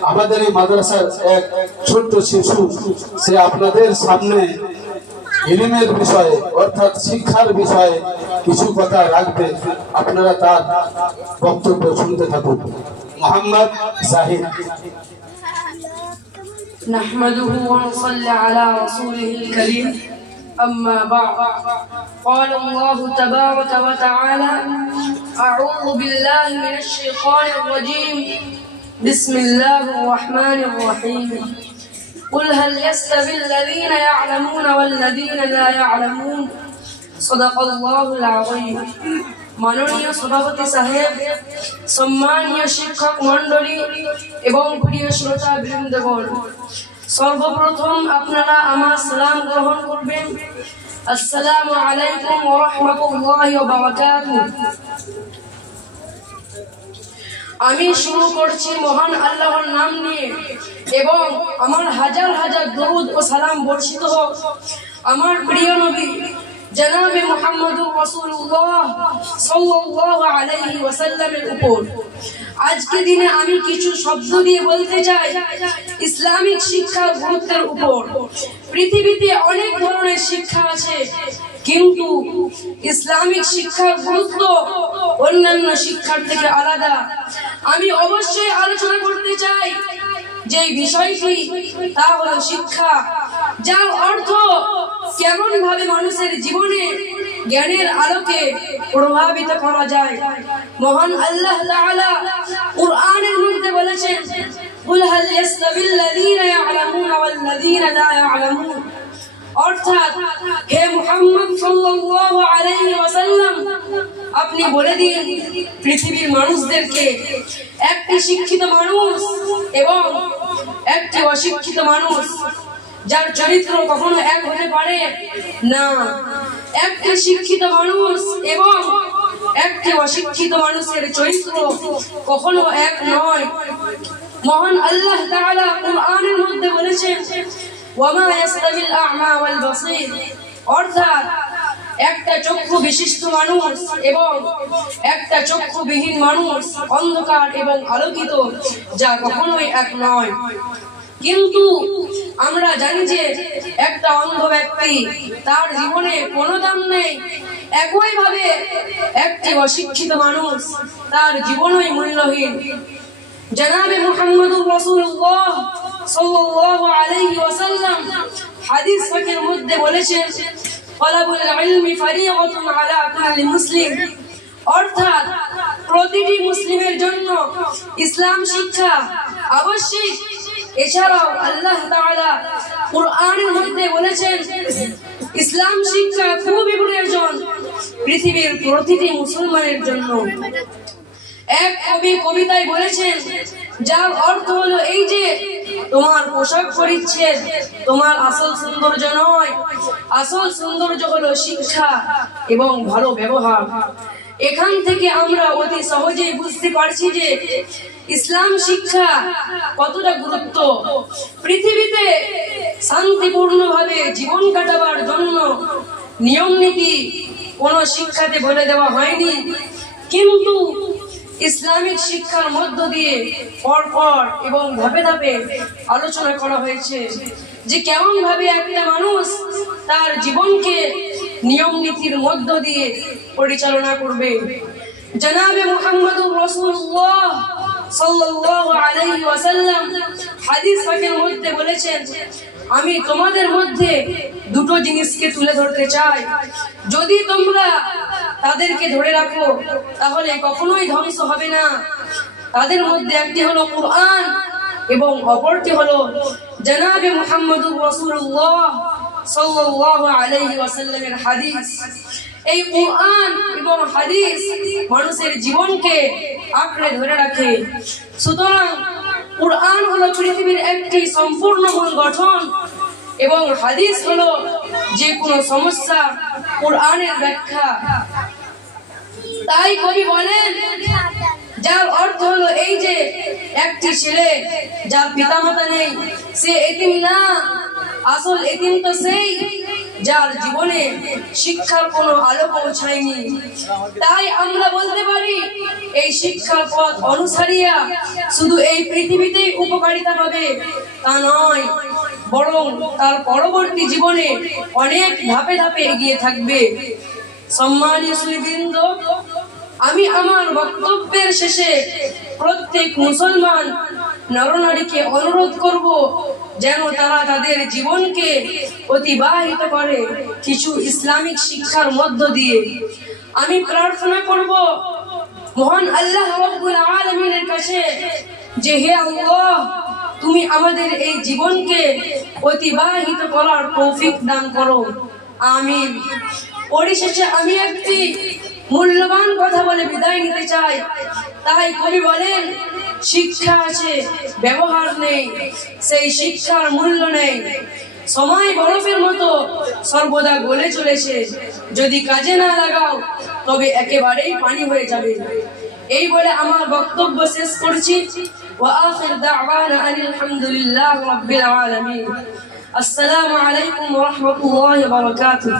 আমাদের এই মাদ্রাসার এক ছোট্ট শিশু সে আপনাদের সামনে ইলিমের বিষয়ে অর্থাৎ শিক্ষার বিষয়ে কিছু কথা রাখবে আপনারা তার বক্তব্য শুনতে থাকুন মোহাম্মদ জাহিদ نحمده ونصلي على رسوله الكريم أما بعد قال الله تبارك وتعالى أعوذ بالله من الشيطان الرجيم بسم الله الرحمن الرحيم قل هل يستوي الذين يعلمون والذين لا يعلمون صدق الله العظيم মাননীয় সভাপতি সাহেব সম্মানীয় শিক্ষক মণ্ডলী এবং প্রিয় শ্রোতা বৃন্দগণ সর্বপ্রথম আপনারা আমার সালাম গ্রহণ করবেন আসসালামু আলাইকুম ওয়া রাহমাতুল্লাহি ওয়া বারাকাতুহু আমি শুরু করছি মহান আল্লাহর নাম নিয়ে এবং আমার হাজার হাজার দরুদ ও সালাম বর্ষিত হোক। আমার প্রিয় নবী জনাবে মুহাম্মদুর রাসূলুল্লাহ সাল্লাল্লাহু আলাইহি ওয়াসাল্লামের উপর। আজকে দিনে আমি কিছু শব্দ দিয়ে বলতে চাই ইসলামিক শিক্ষার গুরুত্বের উপর। পৃথিবীতে অনেক ধরনের শিক্ষা আছে, কিন্তু ইসলামিক শিক্ষার গুরুত্ব অন্যান্য শিক্ষার থেকে আলাদা। আমি অবশ্যই আলোচনা করতে চাই যে বিষয়টি তা হলো শিক্ষা, যার অর্থ কেমন ভাবে মানুষের জীবনে জ্ঞানের আলোকে প্রভাবিত করা যায়? মহান আল্লাহ তাআলা কুরআনের মধ্যে বলেছেন হাল ইয়াস্তাবিল লাযীনা ইয়ালামুনা ওয়াল লাযীনা লা ইয়ালামুন? অর্থাৎ, হে মুহাম্মদ সাল্লাল্লাহু আলাইহি ওয়াসাল্লাম, আপনি বলে দিন, পৃথিবীর মানুষদেরকে একটি শিক্ষিত মানুষ এবং একটি অশিক্ষিত মানুষ যার চরিত্র কখনো এক হতে পারে না। একটি শিক্ষিত মানুষ এবং একটি অশিক্ষিত মানুষের চরিত্র কখনো এক নয়। মহান আল্লাহ তাআলা কুরআনের মধ্যে বলেছেন অর্থাৎ একটা চক্ষু বিশিষ্ট মানুষ এবং একটা চক্ষুবিহীন মানুষ অন্ধকার এবং আলোকিত, যা কখনোই এক নয়। কিন্তু আমরা জানি যে একটা অন্ধ ব্যক্তি তার জীবনে কোনো দাম নেই। একই ভাবে একটি অশিক্ষিত মানুষ তার জীবনই মূল্যহীন। জনাবে মুহাম্মদুর রাসূলুল্লাহ সাল্লাল্লাহু আলাইহি ওয়াসাল্লাম হাদিস পাকের মধ্যে বলেছেন তালাবুল ইলমি ফারিয়াতুন আলা কুল্লি মুসলিম। অর্থাৎ প্রতিটি মুসলিমের জন্য ইসলাম শিক্ষা আবশ্যিক। এছাড়াও আল্লাহ কুরআনের মধ্যে বলেছেন, ইসলাম শিক্ষা খুবই প্রয়োজন পৃথিবীর প্রতিটি মুসলমানের জন্য। এক কবি কবিতায় বলেছেন, যার অর্থ হলো এই যে, তোমার পোশাক পরিচ্ছেদ, তোমার আসল সৌন্দর্য নয়। আসল সৌন্দর্য হলো শিক্ষা এবং ভালো ব্যবহার। এখান থেকে আমরা অতি সহজেই বুঝতে পারছি যে ইসলাম শিক্ষা কতটা গুরুত্ব। পৃথিবীতে শান্তিপূর্ণভাবে জীবন কাটাবার জন্য নিয়ম নীতি কোনো শিক্ষাতে বলে দেওয়া হয়নি। কিন্তু ইসলামিক শিক্ষার মধ্য দিয়ে পর পর এবং ধাপে ধাপে আলোচনা করা হয়েছে যে কেমন ভাবে একটা মানুষ তার জীবনকে নিয়ম নীতির মধ্য দিয়ে পরিচালনা করবে। জনাবে সাল্লাল্লাহু আলাইহি ওয়াসাল্লাম হাদিস মধ্যে বলেছেন, আমি তোমাদের মধ্যে দুটো জিনিসকে তুলে ধরতে চাই। যদি তোমরা তাদেরকে ধরে রাখো, তাহলে কখনোই ধ্বংস হবে না। তাদের মধ্যে একটি হলো কুরআন এবং অপরটি হলো জনাবে মুহাম্মদুর রাসূলুল্লাহ সাল্লাল্লাহু আলাইহি ওয়াসাল্লামের হাদিস। এই কুরআন এবং হাদিস মানুষের জীবনকে আঁকড়ে ধরে রাখে। সুতরাং কুরআন হলো পৃথিবীর একটি সম্পূর্ণ মূল গঠন এবং হাদিস হলো যে কোনো সমস্যা কোরআনের ব্যাখ্যা। তাই কবি বলেন, যার অর্থ হলো এই যে একটি ছেলে যার পিতামাতা নেই, সে এতিম না। আসল এতিম তো সেই যার জীবনে শিক্ষার কোনো আলো পৌঁছায়নি। তাই আমরা বলতে পারি, এই শিক্ষার পথ অনুসারীরা শুধু এই পৃথিবীতেই উপকারিতা পাবে তা নয়, বরং তার পরবর্তী জীবনে অনেক ধাপে ধাপে এগিয়ে থাকবে। সম্মানীয় সুবৃন্দ আমি আমার বক্তব্যের শেষে প্রত্যেক মুসলমান নরনারীকে অনুরোধ করব যেন তারা তাদের জীবনকে অতিবাহিত করে কিছু ইসলামিক শিক্ষার মধ্য দিয়ে। আমি প্রার্থনা করব, মহান আল্লাহ আলামিনের কাছে যে হে আল্লাহ, তুমি আমাদের এই জীবনকে অতিবাহিত করার তৌফিক দান করো। আমিন। পরিশেষে আমি একটি মূল্যবান কথা বলে বিদায় নিতে চাই। তাই কবি বলেন শিক্ষা আছে ব্যবহার নেই সেই শিক্ষার মূল্য নেই সময় বরফের মতো সর্বদা গলে চলেছে যদি কাজে না লাগাও তবে একেবারেই পানি হয়ে যাবে এই বলে আমার বক্তব্য শেষ করছি وآخر دعوانا أن الحمد لله رب العالمين السلام عليكم ورحمة الله وبركاته